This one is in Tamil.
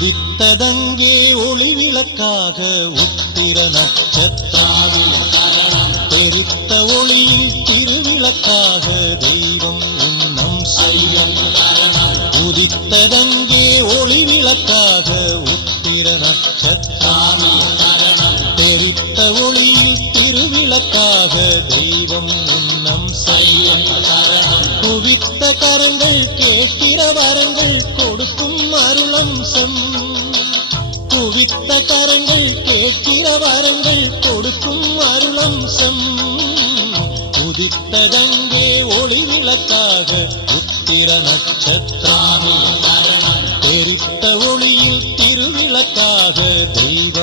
உதித்ததங்கே ஒளி விளக்காக உத்திர நட்சத்திரம் தெரித்த ஒளியில் திருவிளக்காக தெய்வம் உன்னம் செய்யும். உதித்ததங்கே ஒளி விளக்காக உத்திர நட்சத்திரம் தெரித்த ஒளியில் திருவிளக்காக தெய்வம் உன்னம் செய்யும். குவித்த கரங்கள் கேட்கிற வரங்கள் கொடுக்கும் அருளம்சம். குவித்த கரங்கள் கேட்கிற வரங்கள் கொடுக்கும் அருளம்சம். உதித்ததங்கே ஒளி விளக்காக உத்திர நட்சத்திரம் தெரித்த ஒளியில் திருவிளக்காக தெய்வம்